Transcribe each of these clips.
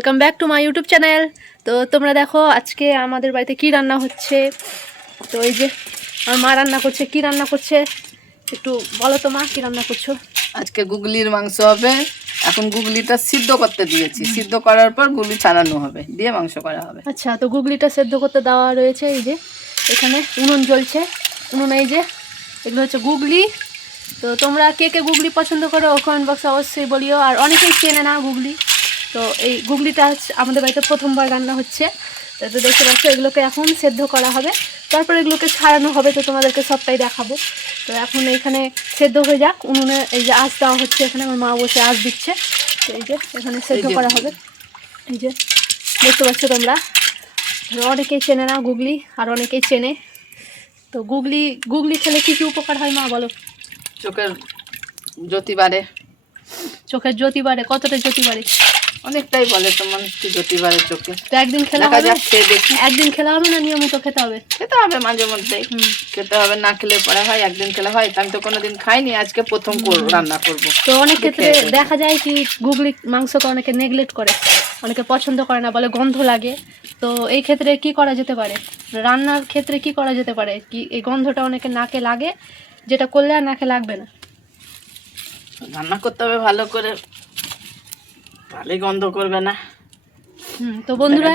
Welcome back to my YouTube channel. তো তোমরা দেখো আজকে আমাদের বাড়িতে কি রান্না হচ্ছে। তো এই যে আমার মা রান্না করছে। কি রান্না করছে একটু বলো তো মা, কি রান্না করছো? আজকে গুগলির মাংস হবে। এখন গুগলিটা সিদ্ধ করতে দিয়েছি, সিদ্ধ করার পর গুগলি ছাড়ানো হবে, দিয়ে মাংস করা হবে। আচ্ছা, তো গুগলিটা সেদ্ধ করতে দেওয়া রয়েছে। এই যে এখানে উনুন জ্বলছে, উনুন এই যে এগুলো হচ্ছে গুগলি। তো তোমরা কে কে গুগলি পছন্দ করো কমেন্ট বক্সে অবশ্যই বলিও। আর অনেকেই চেনে না গুগলি। তো এই গুগলিটা আমাদের বাড়িতে প্রথমবার রান্না হচ্ছে। তো দেখতে পাচ্ছ এগুলোকে এখন সেদ্ধ করা হবে, তারপর এগুলোকে ছাড়ানো হবে। তো তোমাদেরকে সবটাই দেখাবো। তো এখন এইখানে সেদ্ধ হয়ে যাক। উনুনে এই যে আঁচ দেওয়া হচ্ছে, এখানে আমার মা বসে আঁচ দিচ্ছে। তো এই যে এখানে সেদ্ধ করা হবে। এই যে দেখতে পাচ্ছ তোমরা, অনেকেই চেনে না গুগলি আর অনেকেই চেনে। তো গুগলি খেলে কী কী উপকার হয় মা বলো? চোখের জ্যোতি বাড়ে। চোখের জ্যোতি বাড়ে? কতটা জ্যোতি বাড়ে? অনেকটাই বলে তো, মানুষ কি জ্যোতি বাড়ে চোখে। তো একদিন খেলা হবে, দেখি একদিন খেলা হবে না নিয়মিত খেতে হবে? খেতে হবে মাঝে মধ্যেই, খেতে হবে। না খেলে পরে হয়, একদিন খেলে হয়। আমি তো কোনোদিন খাইনি, আজকে প্রথম রান্না করব। তো অনেক ক্ষেত্রে দেখা যায় কি গুগলি মাংসকে অনেকে নেগলেক্ট করে, অনেকে পছন্দ করে না, বলে গন্ধ লাগে। তো এই ক্ষেত্রে কি করা যেতে পারে? রান্নার ক্ষেত্রে কি করা যেতে পারে? কি এই গন্ধটা অনেকে নাকে লাগে, যেটা করলে আর নাকে লাগবে না? রান্না করতে হবে ভালো করে, তাহলে গন্ধ করবে না। তো বন্ধুরা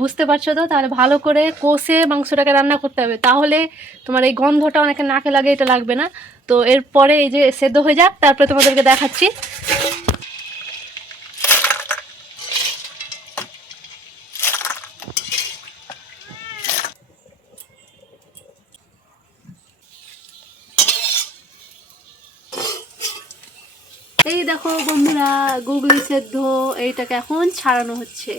বুঝতে পারছো তো, তাহলে ভালো করে কষে মাংসটাকে রান্না করতে হবে, তাহলে তোমার এই গন্ধটা অনেকে নাকে লাগে, এটা লাগবে না। তো এরপরে এই যে সেদ্ধ হয়ে যাক, তারপরে তোমাদেরকে দেখাচ্ছি। এই দেখো বন্ধুরা, গুগলি সেদ্ধ, এইটাকে এখন ছাড়ানো হচ্ছে।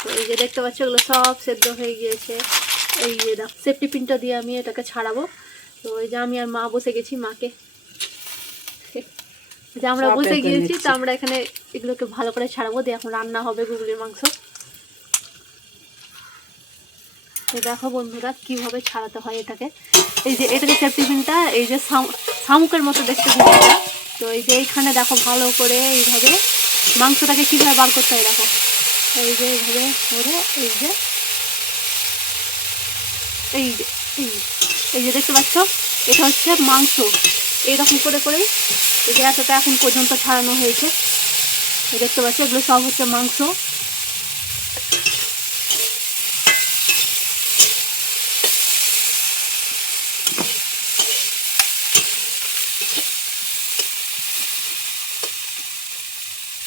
তো এই যে দেখতে পাচ্ছ এগুলো সব সেদ্ধ হয়ে গিয়েছে। এই যে দেখো সেফটি পিনটা দিয়ে আমি এটাকে ছাড়াবো। তো এই যে আমি আর মা বসে গেছি, মাকে যে আমরা বসে গিয়েছি, তো আমরা এখানে এগুলোকে ভালো করে ছাড়াবো, দিয়ে এখন রান্না হবে গুগলির মাংস। তো দেখো বন্ধুরা কিভাবে ছাড়াতে হয় এটাকে। এই যে এটাকে সেফটি পিনটা এই যে শামুকের মতো দেখতে জিনিসটা। তো এই যে এইখানে দেখো ভালো করে এইভাবে মাংসটাকে কীভাবে বার করতে হয় দেখো। এই যে এইভাবে ধরে এই যে এই যে এই যে দেখতে পাচ্ছ, এটা হচ্ছে মাংস। এইরকম করে করেই এই যে এতটা এখন পর্যন্ত ছাড়ানো হয়েছে। দেখতে পাচ্ছ এগুলো সব হচ্ছে মাংস।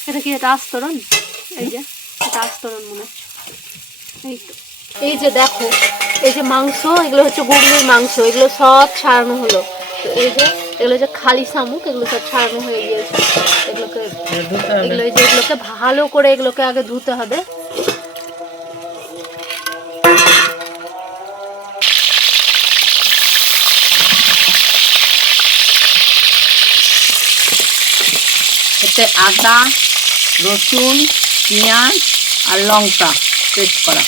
এটা কি এটা আস্তরণ? এই যে এটা আস্তরণ মনে হচ্ছে। এই তো এই যে দেখো, এই যে মাংস, এগুলো হচ্ছে গুগলির মাংস, এগুলো সব ছাড়ানো হলো। তো এই যে এগুলো যে খালি শামুক, এগুলো সব ছাড়ানো হয়ে গিয়েছে। এগুলোকে ভালো করে এগুলোকে আগে ধুতে হবে। এতে আদা, রসুন, পেঁয়াজ আর লঙ্কা পেস্ট করা।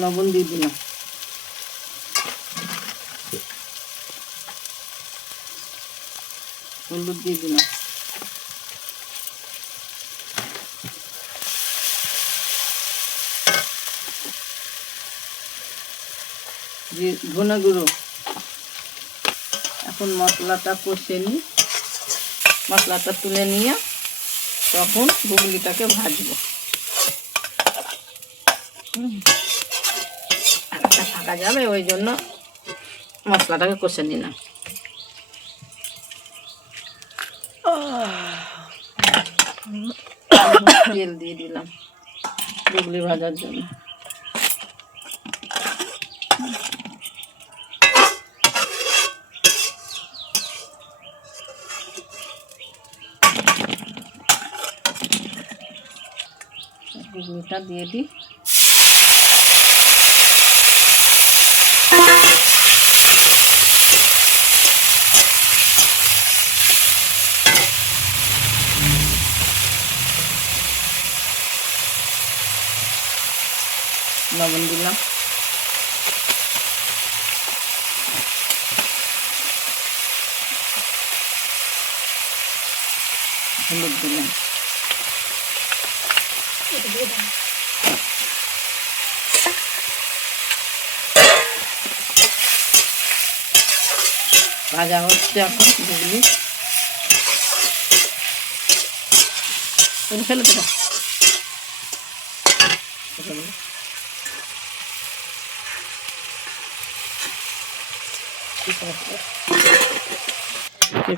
লবণ দিয়ে দিলাম, হলুদ দিয়ে দিলাম, ধনে গুঁড়ো। এখন মশলাটা কষে নিই, মশলাটা তুলে নিয়ে তখন গুগলিটাকে ভাজবো। থাকা যাবে, ওই জন্য মশলাটাকে কষে নিলাম। তেল দিয়ে দিলাম গুগলি ভাজার জন্য। গুগলিটা দিয়ে দিই। লবণ দিলাম, হলুদ দিলাম, ভাজা হচ্ছে এখন ঘুগনি। ফেলে দেবো,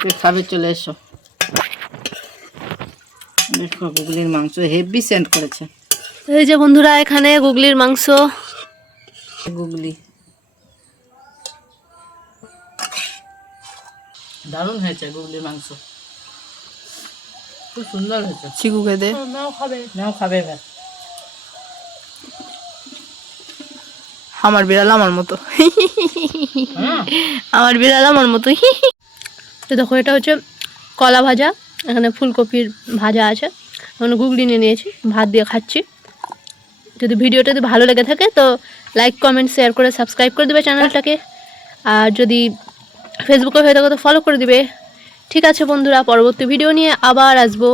কে খাবে চলে এসো। দেখো গুগলির মাংস হেভি সেন্ট করেছে। এই যে বন্ধুরা এখানে গুগলির মাংস, গুগলি দারুণ হয়েছে, গুগলির মাংস খুব সুন্দর হয়েছে। চিকু খেতে নাও খাবে এবার। আমার বিড়াল আমার মতো, হ্যাঁ আমার বিড়াল আমার মতো। তো দেখো এটা হচ্ছে কলা ভাজা, এখানে ফুলকপির ভাজা আছে, এখানে গুগলি নিয়ে নিয়েছি, ভাত দিয়ে খাচ্ছি। যদি ভিডিওটা যদি ভালো লেগে থাকে তো লাইক কমেন্ট শেয়ার করে সাবস্ক্রাইব করে দেবে চ্যানেলটাকে, আর যদি ফেসবুকে হয়ে থাকে তো ফলো করে দিবে। ঠিক আছে বন্ধুরা, পরবর্তী ভিডিও নিয়ে আবার আসবো।